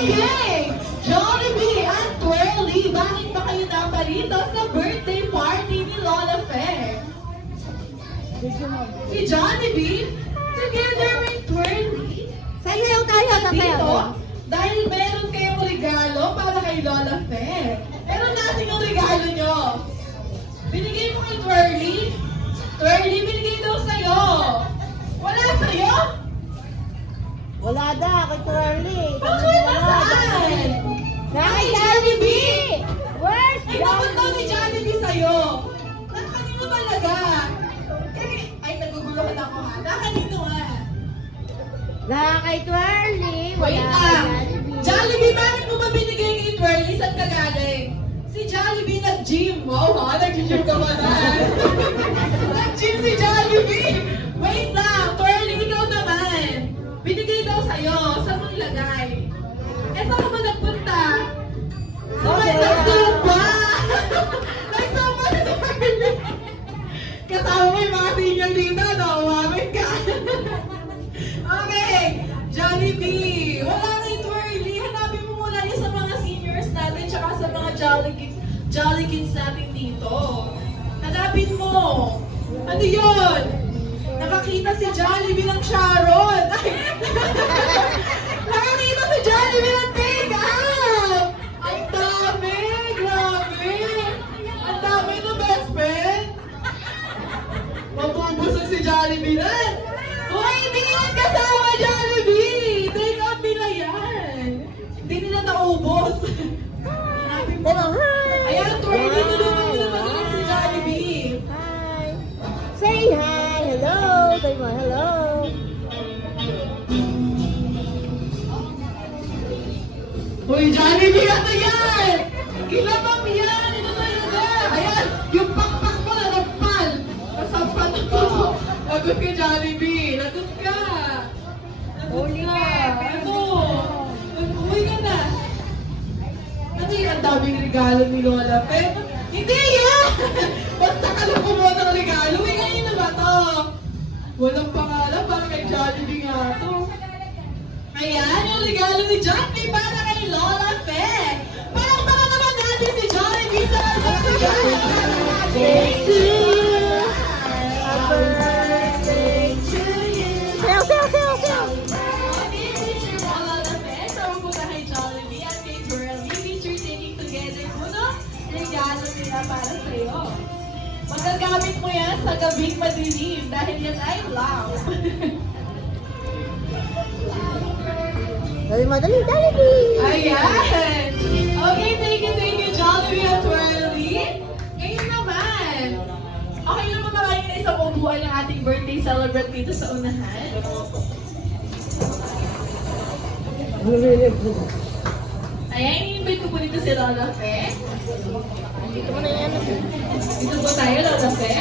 Okay! Jollibee at Twirly, bakit ba kayo naparito sa birthday party ni Lola Fe? Si Jollibee, together with Twirly, Sayaw tayo, sasayaw dito, tayo. dahil meron kayong regalo para kay Lola Fe. Pero natin yung regalo nyo. Binigay mo kay Twirly? Twirly, binigay daw sa'yo. Wala sa'yo? Wala da, kay Twirly. Bakit nasaan? Kay Jollibee! Where's Ay, napunta ni Jollibee sa'yo. Nakakanino talaga? Ay, naguguluhan ako ha. Nakakanino nga. Kay Twirly. Wait Wala lang. kay Jollibee. Jollibee, bakit mo ba binigay kay Twirly? Saan ka galing? Si Jollibee nag-gym. Wow ha, nag-gym ka ba na? Nag-gym si Jollibee. Wait lang, Twirly, ikaw naman. Binigay daw sa'yo. Saan mo nilagay? Eh, saan ka ba nagpunta? Nagsupa! Nagsupa si Twirly. Kasama mo yung mga senior dito, no? Umamit ka. Okay, Jollibee. Wala kay Twirly. Hanapin mo muna yun sa mga seniors natin tsaka sa mga Jolly Kids natin dito. Hanapin mo. Ano yun? Nakakita si Jollibee ng Sharon. Ay, nakakita si Jollibee ng Take Out. Ang dami. Grabe. Ang dami no, best friend. Mabubusog si Jollibee na. Hoy, hindi yan kasama Jollibee! Take out nila yan! Hindi nila naubos. Hanapin mo. Ayan, Twirly, tulungan mo naman ulit si Jollibee. Hi. Say hi. Hello. Say mo, hello. Hoy, Jollibee, ano yan? Kilabang yan! Ito talaga! Ayan, yung pakpak mo na nagpal! Kasampan mo! Lagot ka, Jollibee! Lagot ka! Lagot ka! Ano? Uwi ka na! Ano yung ang daming regalo ni Lola? Pero, hindi yan! Basta kaloko mo ng regalo. Uy, ngayon na ba to? Walang pangalan, para kay Jollibee nga to. Ayan, yung regalo ni Jollibee para kay Lola Fe. Parang naman natin si Jollibee sa Birthday to you. Happy birthday to you. Sayaw, sayaw, sayaw, sayaw. Okay, feature mo Lola Fe. So, punta kay Jollibee at kay Twirly. Feature taking together mo, no? Regalo nila para sa'yo. Magagamit mo yan sa gabing madilim dahil yan ay love. Dali mo, dali, Jollibee. Ayan! Okay, thank you, Jollibee at Twirly. Ngayon naman, okay naman ba kayo na isang upuan ng ating birthday celebrant dito sa unahan? Ayan, i-invite ko po dito si Lola Fe. Dito mo na yan. Dito po tayo, Lola Fe.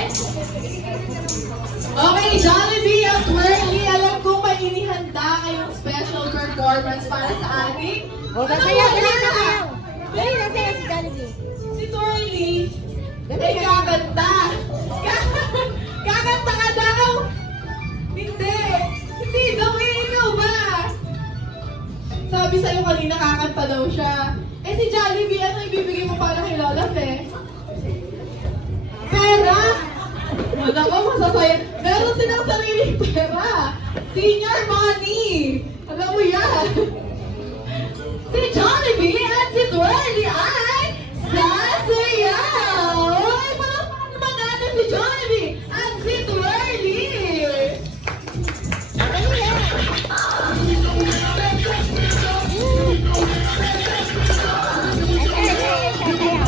Okay, Jollibee at Twirly, alam ko may inihanda kayong special performance para sa ating... O, sasayaw, dali, sasayaw. Dali, sasayaw si Jollibee. Si Twirly, Dali, ay dali. kakanta. Kakanta ka daw. Hindi. Hindi daw, ikaw ba? Sabi sa'yo kanina kakanta daw siya. Eh si Jollibee, ano ibibigay mo para kay Lola Fe? Pera? Wala ko, masasaya. Meron silang sariling pera. Senior money. Alam mo yan. Si Jollibee at si Twirly ay sasayaw! Ay, palakpakan naman natin si Jollibee at si Twirly! Dali na. Sasayaw.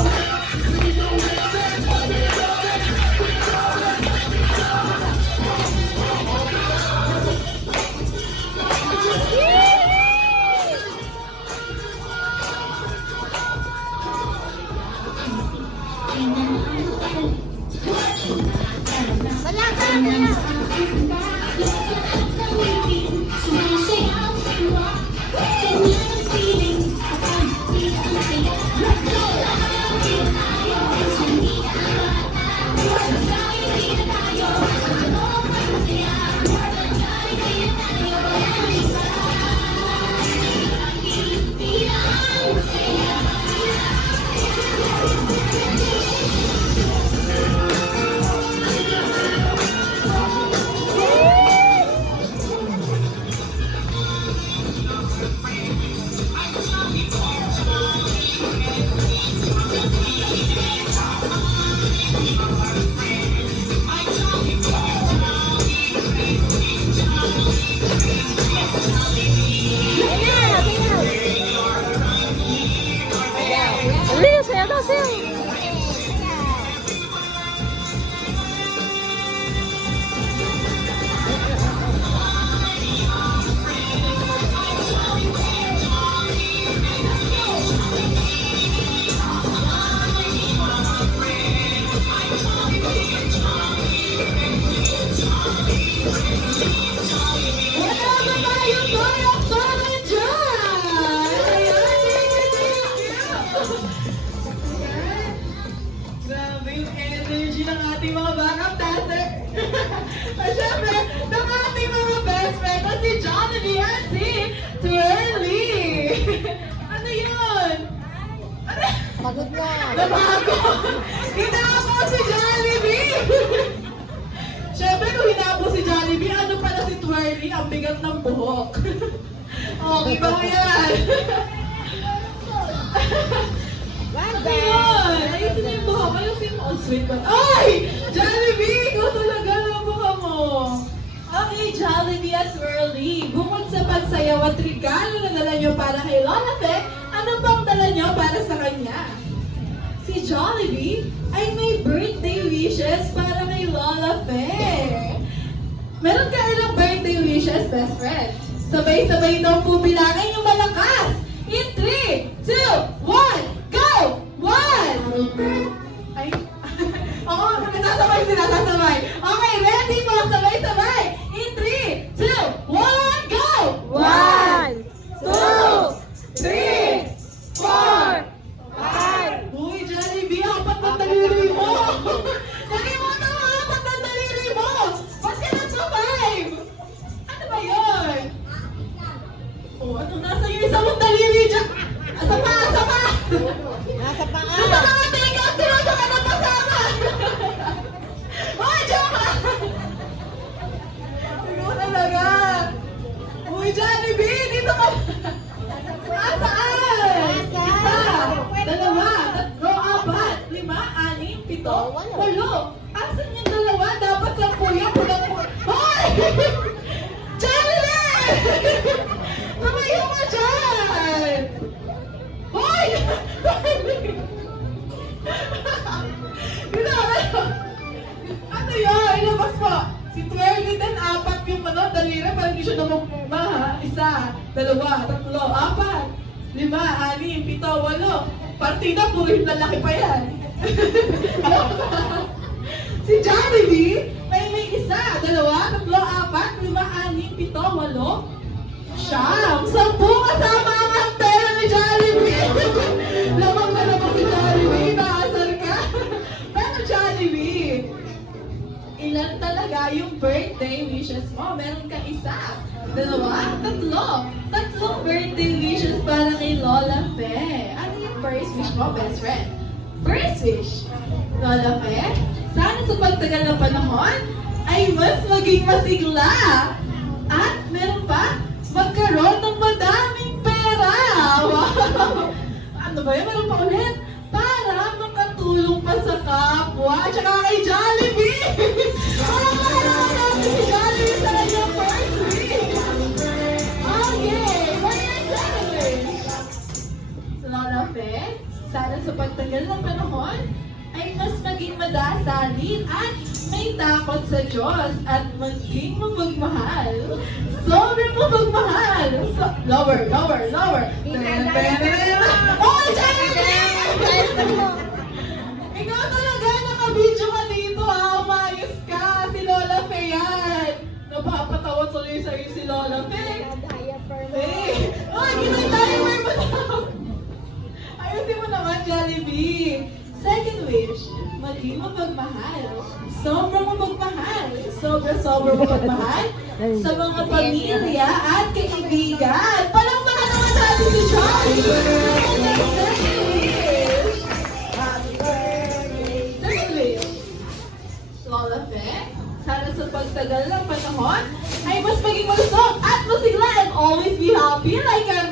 Nabago! Hinabo si Jollibee! Siyempre, kung hinabo si Jollibee, ano pala si Twirly? Ang bigat ng buhok. Okay ba mo yan? Ano yun? Ayusin mo yung buhok. Ayusin mo. Oh, sweet ba? Ay! Jollibee! Ikaw talaga ang buhok mo. Okay, Jollibee at Twirly. Bukod sa pagsayaw at regalo na dala nyo para kay Lola Fe, ano pang dala nyo para sa kanya? Si Jollibee ay may birthday wishes para kay Lola Fe. Meron ka ilang birthday wishes, best friend? Sabay-sabay daw po bilangin yung malakas. In 3, 2, 1, go! 1! Ay, oo, nasasabay sila, sasabay. Okay, ready po, sabay-sabay. In 3, 2, 1, go! 1, 2, 3, 4, 5. Uy, Jollibee, apat na daliri mo! Nalimutan mo ang apat na daliri mo! Ba't ka na sa 5? Ano ba yun? Oh, ano nasa yung isang mong daliri dyan? Asa pa, asa pa! Nasa Asa paa. mga tingin, tinasa ka na pasama! Uy, joke lang! Ikaw talaga! Uy, Jollibee, dito ka! Asaan? Isa, dalawa, tatlo, apat, lima, anim, pito, walo. Asan yung dalawa? Dapat lang po yung pulang po. Hoy! Jollibee! Tumayo mo dyan! Hoy! Ano yun? Ilabas mo. Si Twirly din, apat yung daliri. Parang hindi siya namumuma ha. Isa, dalawa, tatlo, apat, lima, anim, pito, walo. Partida, puro yung lalaki pa yan. Si Jollibee, may isa, dalawa, tatlo, apat, lima, anim, pito, walo. Siyam! 10 kasama ang pera ni Jollibee! Lamang na lamang si Jollibee, inaasar ka! Pero Jollibee, ilan talaga yung birthday wishes mo? Meron ka isa, dalawa, tatlo. Tatlong birthday wishes para kay Lola Fe. Ano yung first wish mo, best friend? First wish, Lola Fe, sana sa pagtagal ng panahon ay mas maging masigla. At meron pa, magkaroon ng madaming pera. Wow! Ano ba yun? Meron pa ulit. Para makatulong pa sa kapwa. At saka kay Jollibee. Si Jollibee sa kanyang first wish. Okay, what your second wish? Lola Fe, sana sa pagtagal ng panahon ay mas maging madasalin at may takot sa Diyos at maging mapagmahal. Sobrang mapagmahal! Lower, lower, lower! Oh, Jollibee! Ikaw talaga, naka-video ka dito ha! Umayos ka! Si Lola Fe yan! Napapatawa tuloy sa'yo si Lola Fe! Eh! Oh, ginag-timer mo na! Ayusin mo naman, Jollibee! Second wish, maging mapagmahal. Sobrang mapagmahal. Sobra-sobra mapagmahal sa mga pamilya at kaibigan. Palakpakan naman natin si Jollibee! Second wish. Second wish. Lola Fe, sana sa pagtagal ng panahon ay mas maging malusog at masigla and always be happy like a